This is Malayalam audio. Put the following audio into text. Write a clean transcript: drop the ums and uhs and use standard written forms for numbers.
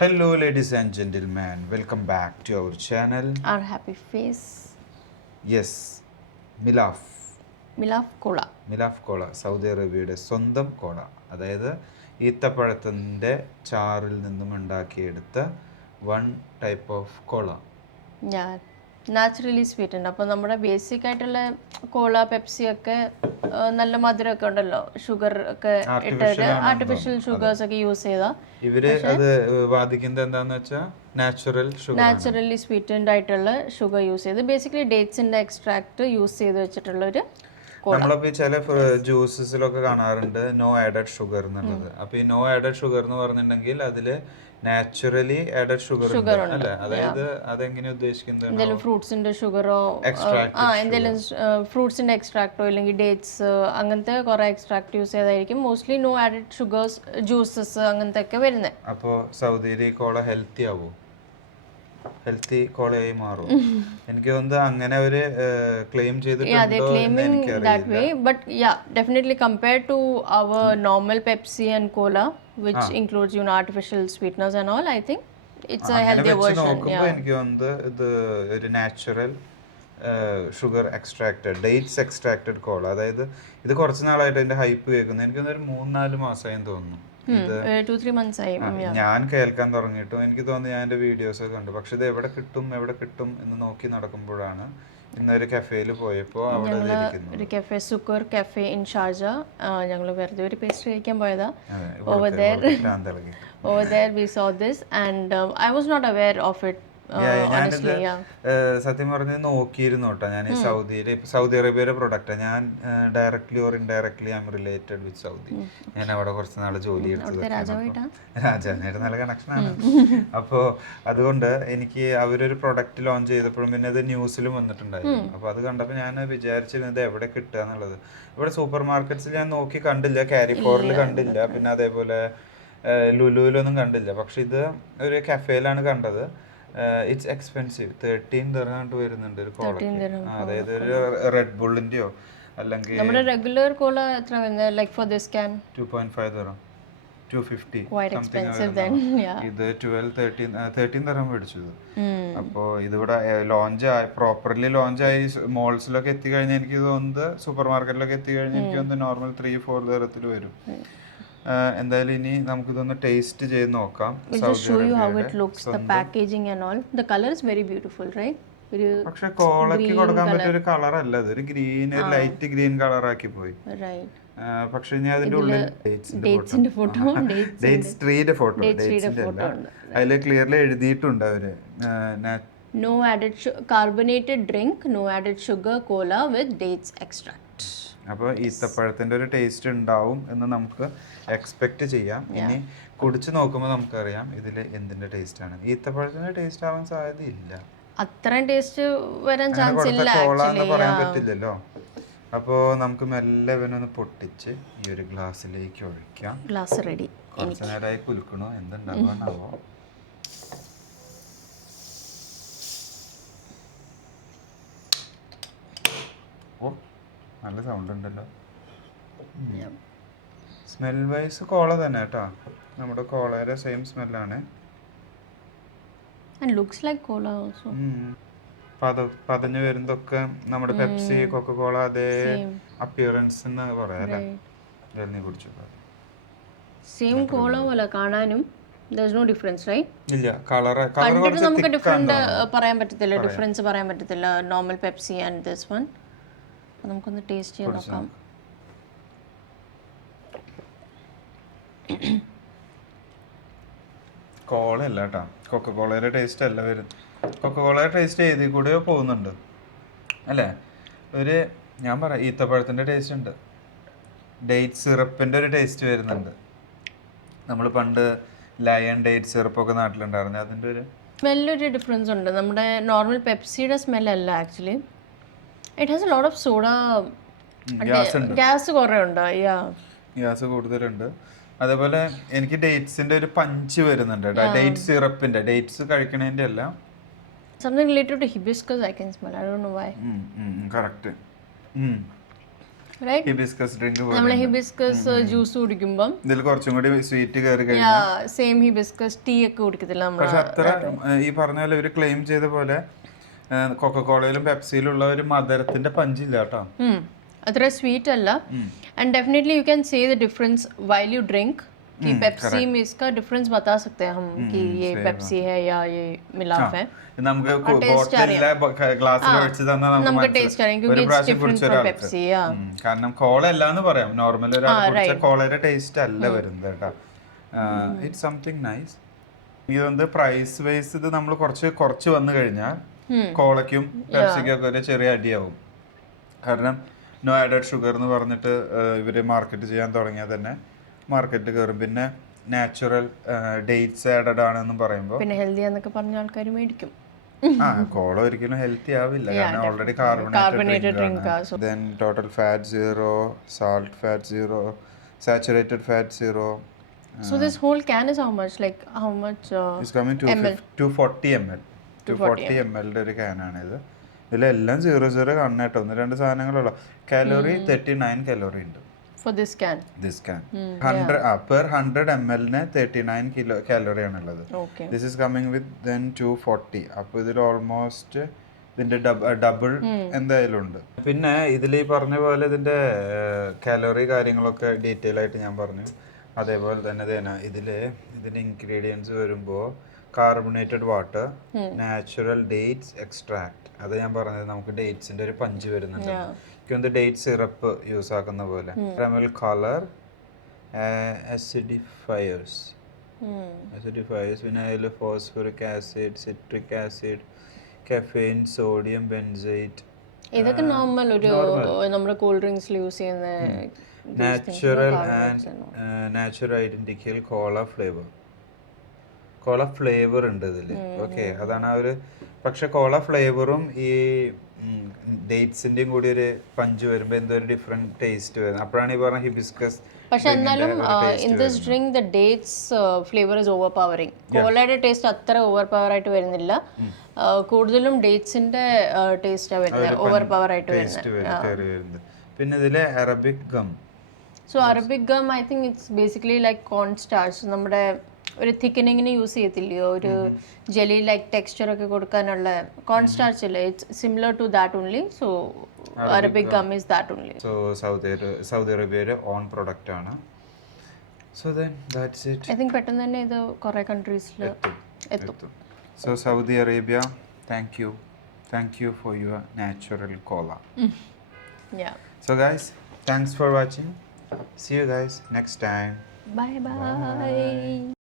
Hello, ladies and gentlemen. Welcome back to our channel. Our happy face. Yes, Milaf. Milaf Cola. Milaf cola Saudi അറേബ്യയുടെ സ്വന്തം കോള, അതായത് ഈത്തപ്പഴത്തിൻ്റെ ചാറിൽ നിന്നും ഉണ്ടാക്കിയെടുത്ത one type of cola. Yeah, naturally sweetened. അപ്പോൾ നമ്മുടെ ബേസിക് ആയിട്ടുള്ള കോള പെപ്സി ഒക്കെ നല്ല മധുരമൊക്കെ ഉണ്ടല്ലോ, ഷുഗർ ഒക്കെ ഇട്ടിട്ട് ആർട്ടിഫിഷ്യൽ ഷുഗേഴ്സ് ഒക്കെ യൂസ് ചെയ്താൽ ഇവര് അത് വാദിക്കുന്നത് എന്താന്ന് വെച്ചാൽ നാച്ചുറലി സ്വീറ്റൻഡ് ആയിട്ടുള്ള ഷുഗർ യൂസ് ചെയ്ത് ബേസിക്കലി ഡേറ്റ്സിന്റെ എക്സ്ട്രാക്ട് യൂസ് ചെയ്ത് വെച്ചിട്ടുള്ള ഒരു നമ്മളിപ്പോ ചില ജ്യൂസസിലൊക്കെ കാണാറുണ്ട് നോ ആഡഡ് ഷുഗർ എന്നുള്ളത്. അപ്പൊ ഈ നോ ആഡഡ് ഷുഗർ എന്ന് പറഞ്ഞിട്ടുണ്ടെങ്കിൽ അതില് നാച്ചുറലി ആഡഡ് ഷുഗർ അല്ലേ, അതായത് അതെങ്ങനെ ഉദ്ദേശിക്കുന്നത് എന്തെങ്കിലും ഫ്രൂട്ട്സിന്റെ ഷുഗറോ എന്തെങ്കിലും ഫ്രൂട്ട്സിന്റെ എക്സ്ട്രാക്ടോ അല്ലെങ്കിൽ ഡേറ്റ്സ് അങ്ങനത്തെ കുറെ എക്സ്ട്രാക്ട് യൂസ് ചെയ്തായിരിക്കും mostly no added sugars juices അങ്ങനത്തെ ഒക്കെ വരുന്നത്. അപ്പോ സൗദിയിൽ ഈ കോള ഹെൽത്തി ആവോ? ഹെൽത്തി കോളയായി മാറും എനിക്ക് തോന്നുന്നത്. അങ്ങനെ അവര് ക്ലെയിം ചെയ്തിട്ടുണ്ട്. But yeah, definitely compared to our normal Pepsi and Cola, which includes artificial sweeteners and all, I think it's a healthier version. എനിക്ക് തോന്നുന്നത് ഇത് ഒരു natural sugar extracted dates extracted cola. അതായത് ഇത് കുറച്ച് നാളായിട്ട് അതിന്റെ ഹൈപ്പ് കേൾക്കുന്നു. എനിക്ക് തോന്നുന്നു ഒരു 3-4 മാസമായി തോന്നുന്നു ഞാൻ കേൾക്കാൻ തുടങ്ങിയിട്ടും. എനിക്ക് തോന്നുന്നു ഞാൻ എൻ്റെ വീഡിയോസ് ഒക്കെ കണ്ടു. പക്ഷെ ഇത് എവിടെ കിട്ടും എന്ന് നോക്കി നടക്കുമ്പോഴാണ് ഇന്നൊരു കഫേയിൽ പോയപ്പോൾ അവിടെ ഒരു cafe Sukkur cafe in Sharjah ഞങ്ങൾ വെറുതെ ഒരു പേസ്ട്രി കഴിക്കാൻ പോയതാ. over there we saw this and I was not aware of it. സത്യം പറഞ്ഞ് നോക്കിയിരുന്നു കേട്ടോ. ഞാൻ സൗദി അറേബ്യയുടെ പ്രൊഡക്റ്റ് ഞാൻ directly or indirectly I M related with Saudi. ഞാൻ അവിടെ കുറച്ച് നാൾ ജോലി എടുത്തത്, രാജാവിനായിട്ട് നല്ല കണക്ഷനാണ്. അപ്പോൾ അതുകൊണ്ട് എനിക്ക് അവരൊരു പ്രൊഡക്റ്റ് ലോഞ്ച് ചെയ്തപ്പോഴും പിന്നെ അത് ന്യൂസിലും വന്നിട്ടുണ്ടായിരുന്നു. അപ്പോൾ അത് കണ്ടപ്പോൾ ഞാൻ വിചാരിച്ചിരുന്നത് എവിടെ കിട്ടുക എന്നുള്ളത്. ഇവിടെ സൂപ്പർ മാർക്കറ്റ്സിൽ ഞാൻ നോക്കി കണ്ടില്ല, കാരിഫോറിൽ കണ്ടില്ല, പിന്നെ അതേപോലെ ലുലുവിലൊന്നും കണ്ടില്ല. പക്ഷെ ഇത് ഒരു കഫേയിലാണ് കണ്ടത്. It's expensive. 13 ദിർഹം വരുന്നുണ്ട് ഒരു കോളയ്ക്ക്. അതായത് ഒരു റെഡ് ബുള്ളിന്റെയോ അല്ലെങ്കിൽ നമ്മുടെ റെഗുലർ കോള എത്ര വരുന്നത്? ലൈക്ക് ഫോർ ദിസ് ക്യാൻ 2.5 ദിർഹം 250 ഇത് 13 ദിർഹം മേടിച്ചു. അപ്പോൾ ഇതിവിടെ പ്രോപ്പർലി ലോഞ്ചായി മോൾസിലൊക്കെ എത്തിക്കഴിഞ്ഞാൽ എനിക്ക് തോന്നുന്നത്, സൂപ്പർ മാർക്കറ്റിലൊക്കെ എത്തിക്കഴിഞ്ഞാൽ എനിക്ക് തോന്നുന്നത് നോർമൽ 3-4 ദിർഹത്തിൽ വരും. എന്തായാലും ഇനി നമുക്ക് ഇതൊന്ന് ടേസ്റ്റ് ചെയ്ത് നോക്കാം. പക്ഷെ കോളയ്ക്ക് കൊടുക്കാൻ പറ്റിയ ഒരു കളർ അല്ല ഇത്. ഒരു ഗ്രീൻ, ഒരു ലൈറ്റ് ഗ്രീൻ കളറാക്കി പോയി. പക്ഷെ ഇനി അതിന്റെ ഉള്ളിൽ ഡേറ്റ്സിന്റെ ഫോട്ടോ, ഡേറ്റ്സ് ട്രീയുടെ ഫോട്ടോ, ഡേറ്റ്സിന്റെ അല്ല, അതിൽ ക്ലിയർലി എഴുതിയിട്ടുണ്ട് അവര് no added carbonated drink, no added sugar cola with dates extract. അപ്പോൾ ഈത്തപ്പഴത്തിൻ്റെ ഒരു ടേസ്റ്റ് ഉണ്ടാവും എന്ന് നമുക്ക് എക്സ്പെക്റ്റ് ചെയ്യാം. ഇനി കുടിച്ച് നോക്കുമ്പോൾ നമുക്കറിയാം ഇതിൽ എന്തിൻ്റെ ടേസ്റ്റാണ്. ഈത്തപ്പഴത്തിൻ്റെ ടേസ്റ്റ് ആവാൻ സാധ്യതയില്ല, അത്രയും ടേസ്റ്റ് വരാൻ ചാൻസ് ഇല്ല, കോള എന്ന് പറയാൻ പറ്റില്ലല്ലോ. അപ്പോൾ നമുക്ക് മെല്ലെ ഇവനൊന്ന് പൊട്ടിച്ച് ഈ ഒരു ഗ്ലാസ്സിലേക്ക് ഒഴിക്കാം. Glass ready. കുറച്ച് നേരമായി കുലുക്കണോ, എന്തുണ്ടാവാനാവോ. ഓ, നല്ല സൗണ്ട് ഉണ്ടല്ലോ. സ്മെൽ വൈസ് കോള തന്നെ കേട്ടോ, നമ്മുടെ കോളയുടെ സെയിം സ്മെല്ലാണ്. പതഞ്ഞു വരുന്നതൊക്കെ നമ്മുടെ പെപ്സി, കൊക്കക്കോള അതേ അപ്പിയറൻസ് എന്ന് പറയാം അല്ലേ. നീ കുടിച്ചു സെയിം കോള പോലെ കാണാനും ഇല്ല, കളർ നമുക്ക് ഡിഫറൻസ് പറയാൻ പറ്റത്തില്ല normal Pepsi and this one. നമുക്കൊന്ന് ടേസ്റ്റ് ചെയ്ത് നോക്കാം. കോള അല്ല കേട്ടോ, കൊക്കക്കോളയുടെ ടേസ്റ്റ് അല്ല വരുന്നത്. കൊക്കക്കോളയുടെ ടേസ്റ്റ് ഏതി കൂടെയോ പോകുന്നുണ്ട് അല്ലേ. ഞാൻ പറയാം, ഈത്തപ്പഴത്തിൻ്റെ ടേസ്റ്റ് ഉണ്ട്, ഡേറ്റ് സിറപ്പിൻ്റെ ഒരു ടേസ്റ്റ് വരുന്നുണ്ട്. നമ്മൾ പണ്ട് ലയൺ ഡേറ്റ് സിറപ്പൊക്കെ നാട്ടിലുണ്ടായിരുന്നു, അതിൻ്റെ ഒരു സ്മെല്ലൊരു ഡിഫറൻസ് ഉണ്ട്. നമ്മുടെ നോർമൽ പെപ്സിയുടെ സ്മെല്ലല്ല actually. It has a lot of soda, gas കുറേ ഉണ്ട്. ഗ്യാസ് കൂടുതലുണ്ട്. അതേപോലെ എനിക്ക് ഡേറ്റ്സിന്റെ ഒരു പഞ്ച് വരുന്നുണ്ട്, ഡേറ്റ് സിറപ്പിന്റെ, ഡേറ്റ്സ് കഴിക്കണതിന്റെ അല്ല. Something related to hibiscus I can smell. I don't know why. Correct. Right hibiscus drink നമ്മൾ ഹിബിസ്കസ് ജ്യൂസ് കുടിക്കുമ്പം ഇതിൽ കുറച്ചും കൂടി സ്വീറ്റ് കയറി കഴിഞ്ഞാൽ സെയിം ഹിബിസ്കസ് ടീ ഒക്കെ കുടിക്കത്തില്ല നമ്മൾ. പക്ഷെ അത്ര ഈ പറഞ്ഞ പോലെ ഇവര് ക്ലെയിം ചെയ്ത പോലെ കൊക്കക്കോളയിലും പെപ്സിയിലും ഉള്ള ഒരു മധുരത്തിന്റെ പഞ്ചില്ല കേട്ടോ. अത്ര स्वीट अल्ला and definitely you can say the difference while you drink कि पेप्सी में इसका डिफरेंस बता सकते हैं हम कि ये पेप्सी है या ये मिलाप है. നമുക്ക് ബോട്ടിലിലെ ഗ്ലാസ്സിൽ ഒഴിച്ച് തന്നാൽ നമുക്ക് ടേസ്റ്റ് അറിയാം क्योंकि इट्स डिफरेंट फ्रॉम पेप्सी. കാരണം കോള അല്ലാന്ന് പറയാം, നോർമൽ ഒരു കോളയുടെ ടേസ്റ്റ് അല്ല വരുന്നത് കേട്ടോ. It's something nice. ഇത് വന്ന് പ്രൈസ് വൈസ് ഇത് നമ്മൾ കുറച്ച് വന്നു കഴിഞ്ഞാൽ കോളയ്ക്കും പെപ്സിക്കും ഒക്കെ ഒരു ചെറിയ അടിയാവും. കാരണം നോ ആഡഡ് ഷുഗർ എന്ന് പറഞ്ഞിട്ട് ഇവര് മാർക്കറ്റ് ചെയ്യാൻ തുടങ്ങിയാൽ തന്നെ മാർക്കറ്റ് കയറും. പിന്നെ നാച്ചുറൽ ഡേറ്റ്സ് ആഡഡ് ആണെന്ന് പറയുമ്പോൾ പിന്നെ ഹെൽത്തി എന്നൊക്കെ പറഞ്ഞ ആൾക്കാർ മേടിക്കും. കോള ഒരിക്കലും ഹെൽത്തി ആവില്ല, കാരണം ഓൾറെഡി കാർബണേറ്റഡ് ഡ്രിങ്ക് ആണ്. Then total fat 0, salt fat 0, saturated fat 0. So this whole can is how much? Like how much? It's coming 240 ml. 240 ml ഒരു ക്യാനാണ് ഇത്. ഇതിലെല്ലാം 00 കാണണം കേട്ടോ. 1-2 സാധനങ്ങളുള്ള കാലോറി 39 കാലോറി ഉണ്ട്. For this can? This can. 100 per 100 ml ന് 39 കാലോറി ആണുള്ളത്. This is coming with then 240. അപ്പോൾ ഇതിൽ ഓൾമോസ്റ്റ് ഇതിന്റെ ഡബിൾ എന്തായാലും ഉണ്ട്. പിന്നെ ഇതിൽ ഈ പറഞ്ഞ പോലെ ഇതിന്റെ കാലോറി കാര്യങ്ങളൊക്കെ ഡീറ്റെയിൽ ആയിട്ട് ഞാൻ പറഞ്ഞു. അതേപോലെ തന്നെ ഇതിന്റെ ഇൻഗ്രീഡിയൻസ് വരുമ്പോൾ carbonated water, natural dates extract, അത് ഞാൻ പറഞ്ഞത് നമുക്ക് ഡേറ്റ്സിന്റെ ഒരു പഞ്ച് വരുന്നുണ്ട്. എനിക്ക് ഡേറ്റ് സിറപ്പ് യൂസ് ആക്കുന്ന പോലെ. കാരമൽ കളർ, acidifiers, പിന്നെ അതിൽ phosphoric acid, citric acid, caffeine, sodium benzoate, ഇതൊക്കെ നോർമൽ ഒരു നമ്മുടെ കൂൾ ഡ്രിങ്ക്സിൽ യൂസ് ചെയ്യുന്ന നാച്ചുറൽ ഐഡന്റിക്കൽ കോള ഫ്ലേവർ ഉണ്ട് ഇതില്. ഓക്കെ, അതാണ് ആ ഒരു. പക്ഷെ കോള ഫ്ലേവറും ഈ ഡേറ്റ്സിന്റെയും കൂടി ഒരു പഞ്ച് വരുമ്പോ എന്തോ ഒരു ഡിഫറെന്റ് ടേസ്റ്റ് വരുന്നത്. അപ്പോഴാണ് ഈ പറഞ്ഞ ഹിബിസ്കസ്. പക്ഷെ എന്നാലും in this drink the dates flavour is overpowering. കോളയുടെ ടേസ്റ്റ് അത്ര ഓവർ പവർ ആയിട്ട് വരുന്നില്ല, കൂടുതലും ഡേറ്റ്സിന്റെ ടേസ്റ്റ് വരുന്നത്, ഓവർ പവർ ആയിട്ട് വരുന്നത്. പിന്നെ ഇതിലെ Arabic gum. So Arabic gum I think it's basically like corn starch. നമ്മുടെ ഒരു തിക്കനിങ്ങിന് യൂസ് ചെയ്യത്തില്ലയോ, ഒരു ജെലി ലൈക്ക് ടെക്സ്ചർ ഒക്കെ കൊടുക്കാനുള്ള കോൺ സ്റ്റാർച്ച് അല്ലേ, it's similar to that only. So Arabic gum is that only. So Saudi അറേബ്യയുടെ ഓൺ പ്രൊഡക്റ്റ് ആണ്. So then that's it. I think പെട്ടെന്ന് തന്നെ ഇത് കുറേ കൺട്രീസിൽ എത്തും. So Saudi Arabia, thank you for your natural cola. So guys, thanks for watching. See you guys next time. Bye.